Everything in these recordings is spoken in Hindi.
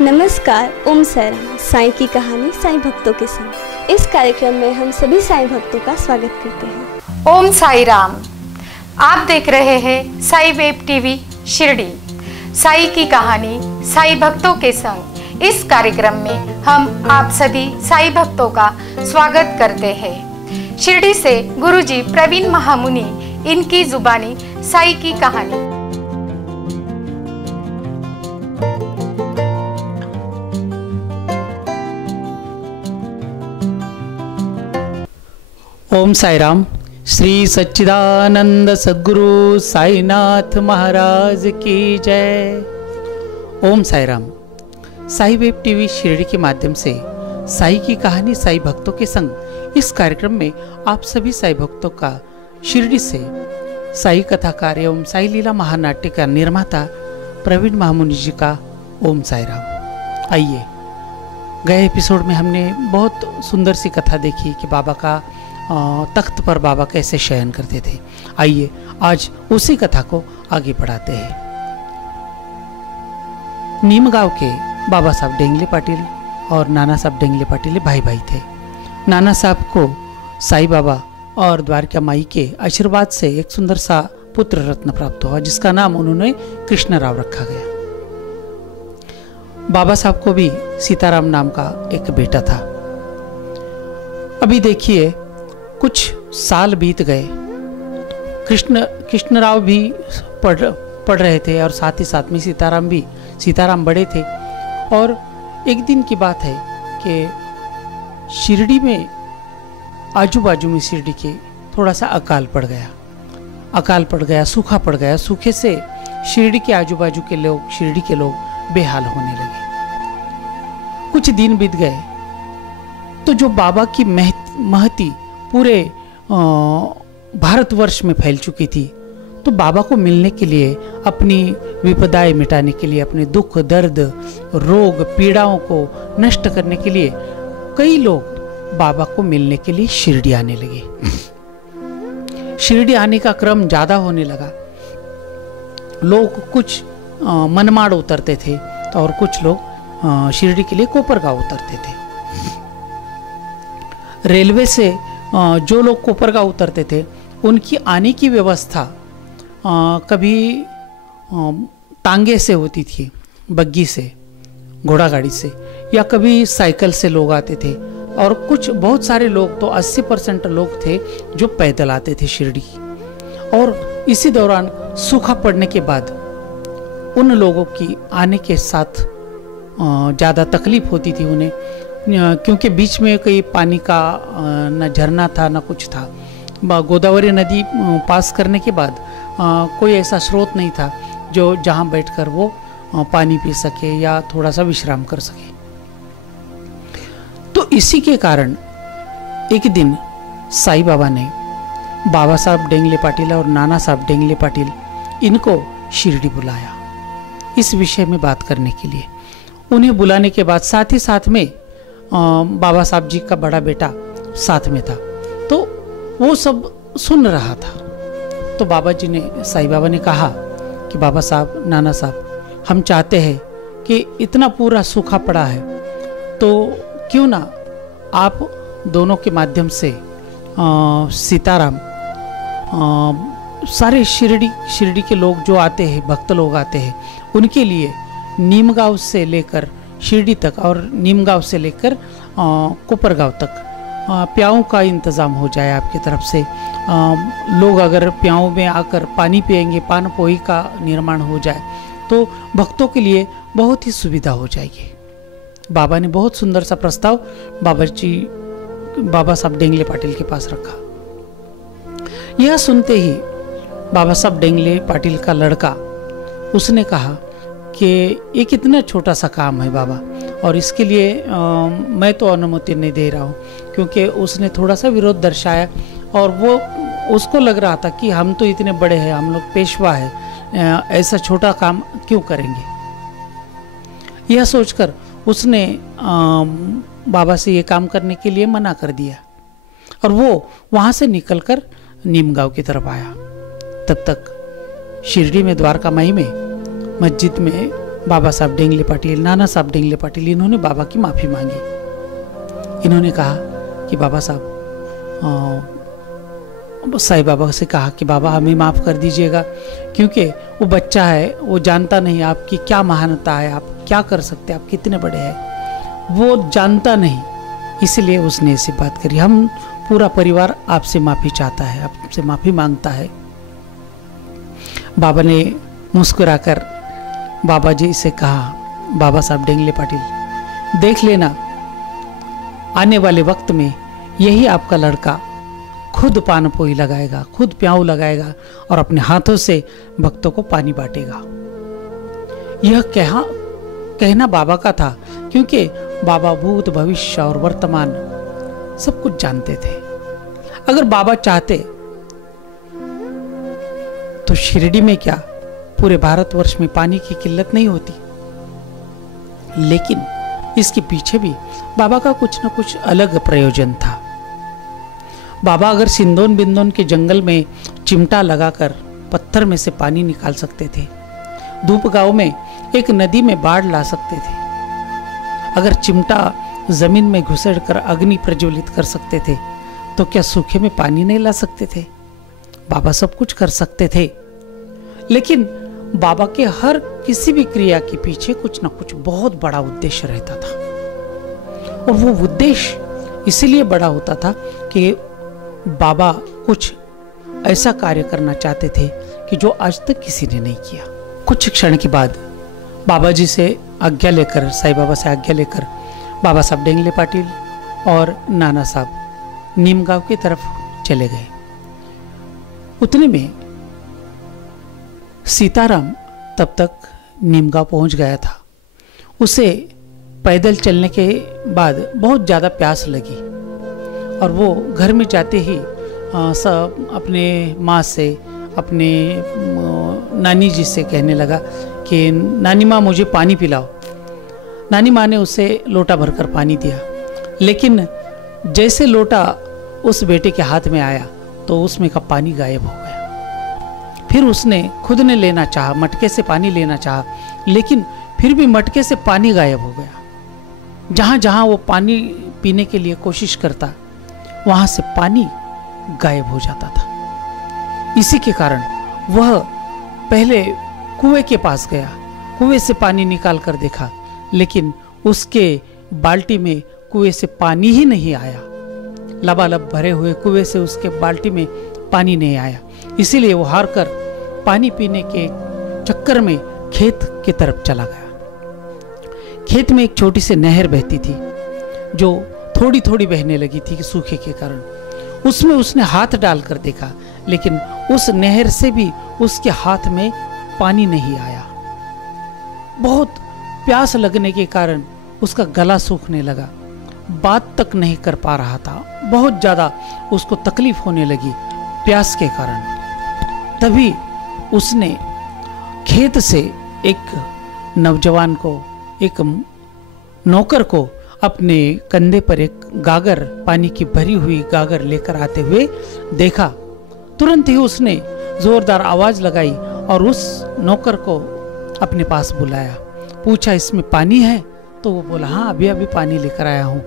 नमस्कार, ओम साईराम। साईं की कहानी साईं भक्तों के संग। इस कार्यक्रम में हम सभी साईं भक्तों का स्वागत करते हैं। ओम साईराम। आप देख रहे हैं साई वेब टीवी शिरडी। साई की कहानी साईं भक्तों के संग। इस कार्यक्रम में हम आप सभी साईं भक्तों का स्वागत करते हैं। शिरडी से गुरुजी प्रवीण महामुनि, इनकी जुबानी साई की कहानी। ओम साईराम। श्री सच्चिदानंद सद्गुरु साईनाथ महाराज की जय। ओम साईराम। साई वेब टीवी शिरडी के माध्यम से साई की कहानी साई भक्तों के संग इस कार्यक्रम में आप सभी साई भक्तों का शिरडी से साई कथाकार एवं साई लीला महानाट्य का निर्माता प्रवीण महामुनि जी का ओम साईराम। आइए, गए एपिसोड में हमने बहुत सुंदर सी कथा देखी कि बाबा का तख्त पर बाबा कैसे शयन करते थे। आइए आज उसी कथा को आगे बढ़ाते हैं। नीम गांव के बाबा साहब डेंगले पाटिल और नाना साहब डेंगले पाटिल भाई भाई थे। नाना साहब को साईं बाबा और द्वारका माई के आशीर्वाद से एक सुंदर सा पुत्र रत्न प्राप्त हुआ, जिसका नाम उन्होंने कृष्णराव रखा गया। बाबा साहब को भी सीताराम नाम का एक बेटा था। अभी देखिए, कुछ साल बीत गए। कृष्णराव भी पढ़ रहे थे और साथ ही साथ में सीताराम बड़े थे। और एक दिन की बात है कि शिरडी में, आजू बाजू में शिरडी के थोड़ा सा अकाल पड़ गया, सूखा पड़ गया। सूखे से शिरडी के आजू बाजू के लोग, शिरडी के लोग बेहाल होने लगे। कुछ दिन बीत गए तो जो बाबा की महती पूरे भारतवर्ष में फैल चुकी थी, तो बाबा को मिलने के लिए, अपनी विपदाएं मिटाने के लिए, अपने दुख दर्द रोग पीड़ाओं को नष्ट करने के लिए कई लोग बाबा को मिलने के लिए शिरडी आने लगे। शिरडी आने का क्रम ज्यादा होने लगा। लोग कुछ मनमाड़ उतरते थे और कुछ लोग शिरडी के लिए कोपरगांव उतरते थे। रेलवे से जो लोग कोपरगांव उतरते थे, उनकी आने की व्यवस्था कभी तांगे से होती थी, बग्गी से, घोड़ा गाड़ी से, या कभी साइकिल से लोग आते थे। और कुछ बहुत सारे लोग तो 80% लोग थे जो पैदल आते थे शिरडी। और इसी दौरान सूखा पड़ने के बाद उन लोगों की आने के साथ ज़्यादा तकलीफ होती थी उन्हें, क्योंकि बीच में कोई पानी का न झरना था न कुछ था। गोदावरी नदी पास करने के बाद कोई ऐसा स्रोत नहीं था जो जहाँ बैठकर वो पानी पी सके या थोड़ा सा विश्राम कर सके। तो इसी के कारण एक दिन साईं बाबा ने बाबा साहब डेंगले पाटिल और नाना साहब डेंगले पाटिल, इनको शिरडी बुलाया इस विषय में बात करने के लिए। उन्हें बुलाने के बाद साथ ही साथ में बाबा साहब जी का बड़ा बेटा साथ में था, तो वो सब सुन रहा था। तो बाबा जी ने, साईं बाबा ने कहा कि बाबा साहब, नाना साहब, हम चाहते हैं कि इतना पूरा सूखा पड़ा है, तो क्यों ना आप दोनों के माध्यम से सीताराम, सारे शिरडी के लोग जो आते हैं, भक्त लोग आते हैं, उनके लिए नीमगांव से लेकर शिरडी तक और नीमगांव से लेकर कोपरगांव तक प्याऊ का इंतज़ाम हो जाए आपकी तरफ से। लोग अगर प्याऊ में आकर पानी पिएंगे, पान पोई का निर्माण हो जाए तो भक्तों के लिए बहुत ही सुविधा हो जाएगी। बाबा ने बहुत सुंदर सा प्रस्ताव बाबा साहब डेंगले पाटिल के पास रखा। यह सुनते ही बाबा साहब डेंगले पाटिल का लड़का, उसने कहा कि ये कितना छोटा सा काम है बाबा, और इसके लिए मैं तो अनुमति नहीं दे रहा हूँ, क्योंकि उसने थोड़ा सा विरोध दर्शाया। और वो, उसको लग रहा था कि हम तो इतने बड़े हैं, हम लोग पेशवा है, ऐसा छोटा काम क्यों करेंगे। यह सोचकर उसने बाबा से ये काम करने के लिए मना कर दिया और वो वहाँ से निकलकर नीमगांव की तरफ आया। तब तक शिरडी में द्वारका माई में मस्जिद में बाबा साहब डेंगले पाटिल, नाना साहब डेंगले पाटिल, इन्होंने बाबा की माफ़ी मांगी। इन्होंने कहा कि बाबा साहब, साईं बाबा से कहा कि बाबा हमें माफ़ कर दीजिएगा, क्योंकि वो बच्चा है, वो जानता नहीं आपकी क्या महानता है, आप क्या कर सकते हैं, आप कितने बड़े हैं, वो जानता नहीं, इसलिए उसने ऐसी बात करी। हम पूरा परिवार आपसे माफ़ी चाहता है, आपसे माफ़ी मांगता है। बाबा ने मुस्कुराकर बाबा जी से कहा, बाबा साहब डेंगले पाटिल, देख लेना आने वाले वक्त में यही आपका लड़का खुद पान पोई लगाएगा, खुद प्याऊ लगाएगा और अपने हाथों से भक्तों को पानी बांटेगा। यह कहना बाबा का था, क्योंकि बाबा भूत भविष्य और वर्तमान सब कुछ जानते थे। अगर बाबा चाहते तो शिरडी में क्या पूरे भारतवर्ष में पानी की किल्लत नहीं होती। लेकिन इसके पीछे भी बाबा का कुछ न कुछ अलग प्रयोजन था। बाबा अगर सिंदोन बिंदोन के जंगल में चिमटा लगाकर पत्थर में से पानी निकाल सकते थे, धूप गांव में एक नदी में बाढ़ ला सकते थे, अगर चिमटा जमीन में घुसेड़कर अग्नि प्रज्वलित कर सकते थे, तो क्या सूखे में पानी नहीं ला सकते थे? बाबा सब कुछ कर सकते थे। लेकिन बाबा के हर किसी भी क्रिया के पीछे कुछ ना कुछ बहुत बड़ा उद्देश्य रहता था, और वो उद्देश्य इसीलिए बड़ा होता था कि बाबा कुछ ऐसा कार्य करना चाहते थे कि जो आज तक किसी ने नहीं किया। कुछ क्षण के बाद बाबा जी से आज्ञा लेकर, साईं बाबा से आज्ञा लेकर बाबा साहब डेंगले पाटिल और नाना साहब नीमगांव की तरफ चले गए। उतने में सीताराम तब तक नीमगांव पहुंच गया था। उसे पैदल चलने के बाद बहुत ज़्यादा प्यास लगी और वो घर में जाते ही सब अपने माँ से, अपने नानी जी से कहने लगा कि नानी माँ मुझे पानी पिलाओ। नानी माँ ने उसे लोटा भरकर पानी दिया, लेकिन जैसे लोटा उस बेटे के हाथ में आया तो उसमें का पानी गायब हो गया। फिर उसने खुद ने लेना चाहा, मटके से पानी लेना चाहा, लेकिन फिर भी मटके से पानी गायब हो गया। जहाँ जहाँ वो पानी पीने के लिए कोशिश करता, वहाँ से पानी गायब हो जाता था। इसी के कारण वह पहले कुएं के पास गया, कुएं से पानी निकाल कर देखा, लेकिन उसके बाल्टी में कुएं से पानी ही नहीं आया। लबालब भरे हुए कुएं से उसके बाल्टी में पानी नहीं आया। इसीलिए वो हार कर पानी पीने के चक्कर में खेत की तरफ चला गया। खेत में एक छोटी सी नहर बहती थी, जो थोड़ी थोड़ी बहने लगी थी सूखे के कारण। उसमें उसने हाथ डालकर देखा, लेकिन उस नहर से भी उसके हाथ में पानी नहीं आया। बहुत प्यास लगने के कारण उसका गला सूखने लगा, बात तक नहीं कर पा रहा था, बहुत ज़्यादा उसको तकलीफ होने लगी प्यास के कारण। तभी उसने खेत से एक नौजवान को, एक नौकर को अपने कंधे पर एक गागर, पानी की भरी हुई गागर लेकर आते हुए देखा। तुरंत ही उसने जोरदार आवाज लगाई और उस नौकर को अपने पास बुलाया। पूछा इसमें पानी है? तो वो बोला हाँ, अभी अभी पानी लेकर आया हूँ।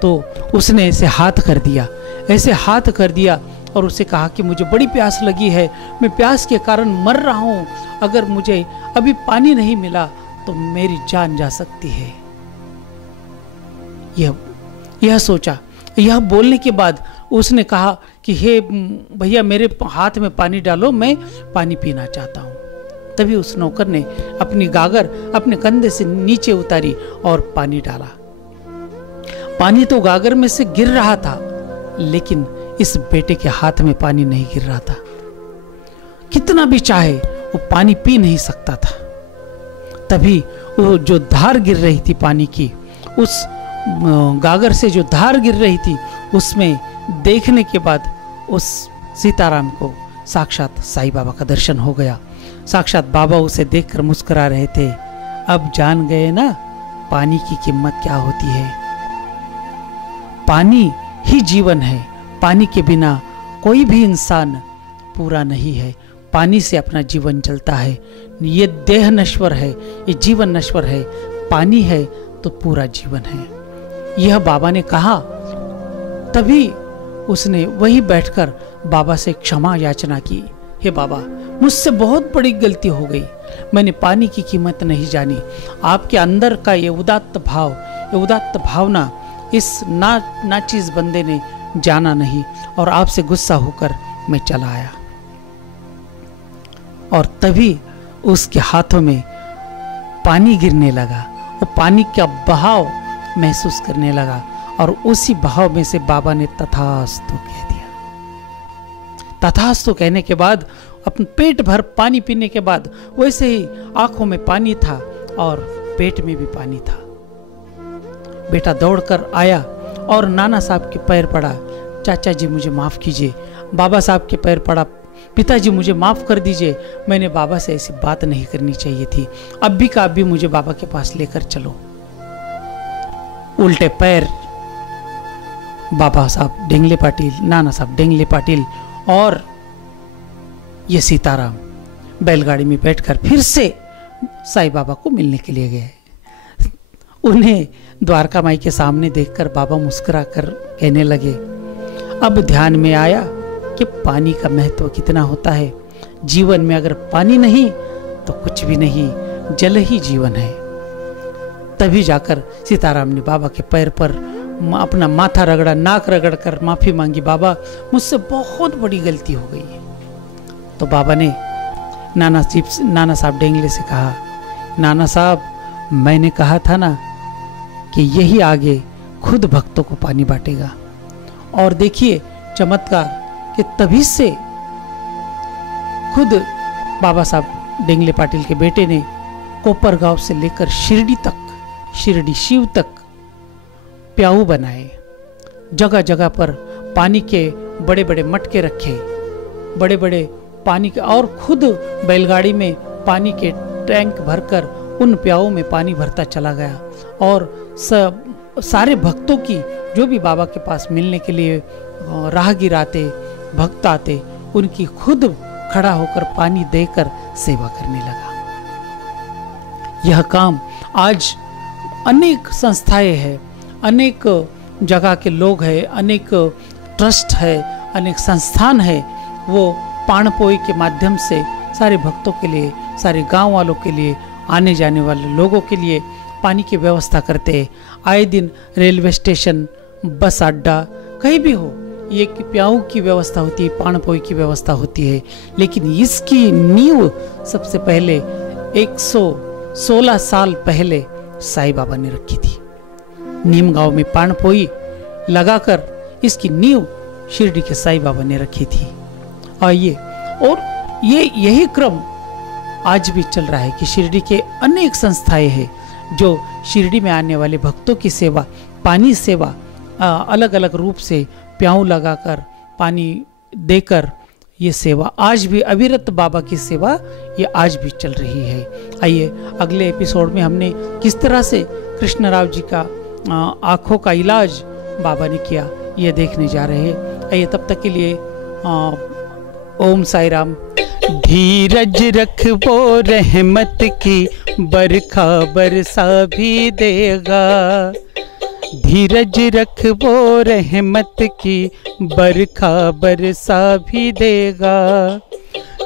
तो उसने ऐसे हाथ कर दिया, ऐसे हाथ कर दिया और उसे कहा कि मुझे बड़ी प्यास लगी है, मैं प्यास के कारण मर रहा हूँ, अगर मुझे अभी पानी नहीं मिला तो मेरी जान जा सकती है। यह सोचा। यह बोलने के बाद उसने कहा कि हे भैया, मेरे हाथ में पानी डालो, मैं पानी पीना चाहता हूँ। तभी उस नौकर ने अपनी गागर अपने कंधे से नीचे उतारी और पानी डाला। पानी तो गागर में से गिर रहा था, लेकिन इस बेटे के हाथ में पानी नहीं गिर रहा था। कितना भी चाहे वो पानी पी नहीं सकता था। तभी वो जो धार गिर रही थी पानी की, उस गागर से जो धार गिर रही थी, उसमें देखने के बाद उस सीताराम को साक्षात साईं बाबा का दर्शन हो गया। साक्षात बाबा उसे देखकर मुस्कुरा रहे थे, अब जान गए ना पानी की कीमत क्या होती है। पानी ही जीवन है, पानी के बिना कोई भी इंसान पूरा नहीं है, पानी से अपना जीवन चलता है। ये देह नश्वर है, ये जीवन नश्वर है, पानी है तो पूरा जीवन है। यह बाबा ने कहा, तभी उसने वही बैठकर बाबा से क्षमा याचना की। हे बाबा, मुझसे बहुत बड़ी गलती हो गई, मैंने पानी की कीमत नहीं जानी। आपके अंदर का ये उदात्त भाव, ये उदात्त भावना इस नाचीज बंदे ने जाना नहीं, और आपसे गुस्सा होकर मैं चला आया। और तभी उसके हाथों में पानी गिरने लगा, वो पानी का बहाव महसूस करने लगा, और उसी बहाव में से बाबा ने तथास्तु कह दिया। तथास्तु कहने के बाद, अपने पेट भर पानी पीने के बाद, वैसे ही आंखों में पानी था और पेट में भी पानी था। बेटा दौड़कर आया और नाना साहब के पैर पड़ा, चाचा जी मुझे माफ कीजिए। बाबा साहब के पैर पड़ा, पिताजी मुझे माफ कर दीजिए, मैंने बाबा से ऐसी बात नहीं करनी चाहिए थी, अब भी का अब भी मुझे बाबा के पास लेकर चलो। उल्टे पैर बाबा साहब डेंगले पाटिल, नाना साहब डेंगले पाटिल और ये सीताराम बैलगाड़ी में बैठकर फिर से साईं बाबा को मिलने के लिए गए। उन्हें द्वारका माई के सामने देखकर बाबा मुस्कुरा कर कहने लगे, अब ध्यान में आया कि पानी का महत्व कितना होता है। जीवन में अगर पानी नहीं तो कुछ भी नहीं, जल ही जीवन है। तभी जाकर सीताराम ने बाबा के पैर पर अपना माथा रगड़ा, नाक रगड़ कर माफी मांगी, बाबा मुझसे बहुत बड़ी गलती हो गई है। तो बाबा ने नाना साहब डेंगले से कहा, नाना साहब मैंने कहा था ना कि यही आगे खुद भक्तों को पानी बांटेगा। और देखिए चमत्कार कि तभी से खुद बाबा साहब डेंगले पाटिल के बेटे ने कोपरगांव से लेकर शिरडी तक, शिरडी शिव तक प्याऊ बनाए। जगह जगह पर पानी के बड़े बड़े मटके रखे, बड़े बड़े पानी के, और खुद बैलगाड़ी में पानी के टैंक भरकर उन प्याऊ में पानी भरता चला गया। और सारे भक्तों की, जो भी बाबा के पास मिलने के लिए राहगीर आते, भक्त आते, उनकी खुद खड़ा होकर पानी देकर सेवा करने लगा। यह काम आज अनेक संस्थाएं हैं, अनेक जगह के लोग हैं, अनेक ट्रस्ट है, अनेक संस्थान है, वो पाणपोई के माध्यम से सारे भक्तों के लिए, सारे गांव वालों के लिए, आने जाने वाले लोगों के लिए पानी की व्यवस्था करते हैं। आए दिन रेलवे स्टेशन, बस अड्डा, कहीं भी हो, ये प्याऊ की व्यवस्था होती है, पाणपोई की व्यवस्था होती है। लेकिन इसकी नींव सबसे पहले 116 साल पहले साईं बाबा ने रखी थी। नीम गांव में पाणपोई लगाकर इसकी नींव शिरडी के साईं बाबा ने रखी थी। और यही क्रम आज भी चल रहा है कि शिरडी के अनेक संस्थाएं हैं जो शिरडी में आने वाले भक्तों की सेवा, पानी सेवा, अलग अलग रूप से प्याऊ लगाकर, पानी देकर, ये सेवा आज भी अविरत बाबा की सेवा ये आज भी चल रही है। आइए अगले एपिसोड में हमने किस तरह से कृष्णराव जी का आँखों का इलाज बाबा ने किया, ये देखने जा रहे हैं। आइए तब तक के लिए ओम साई राम। धीरज रख वो रहमत की बरखा बरसा भी देगा। धीरज रख वो रहमत की बरखा बरसा भी देगा।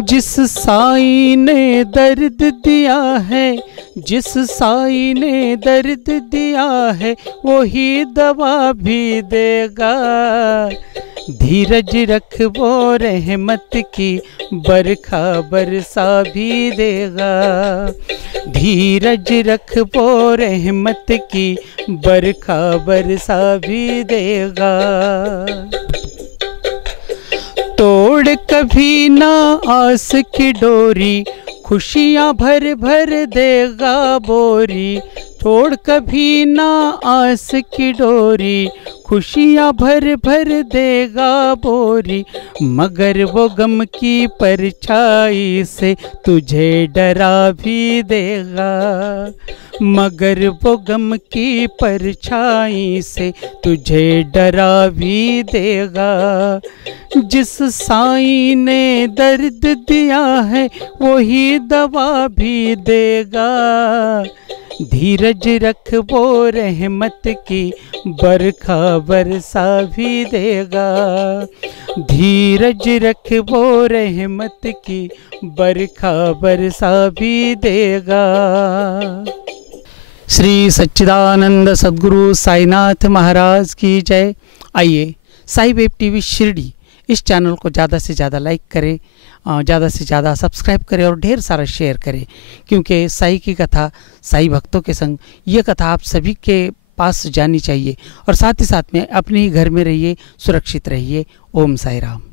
जिस साई ने दर्द दिया है, जिस साई ने दर्द दिया है, वही दवा भी देगा। धीरज रख वो रहमत की बरखा बरसा भी देगा। धीरज रख वो रहमत की बरखा बरसा भी देगा। तोड़ कभी ना आस की डोरी, खुशियाँ भर भर देगा बोरी। तोड़ कभी ना आस की डोरी, खुशियाँ भर भर देगा बोरी। मगर वो गम की परछाई से तुझे डरा भी देगा। मगर वो गम की परछाई से तुझे डरा भी देगा। जिस साईं ने दर्द दिया है वही दवा भी देगा। धीरज रख वो रहमत की बरखा बरसा भी देगा। धीरज रख वो रहमत की बरखा बरसा भी देगा। श्री सच्चिदानंद सद्गुरु साईनाथ महाराज की जय। आइए साई वेब टीवी शिरडी इस चैनल को ज़्यादा से ज़्यादा लाइक करें, ज़्यादा से ज़्यादा सब्सक्राइब करें और ढेर सारा शेयर करें, क्योंकि साई की कथा साई भक्तों के संग ये कथा आप सभी के पास जानी चाहिए। और साथ ही साथ में अपने ही घर में रहिए, सुरक्षित रहिए। ओम साई राम।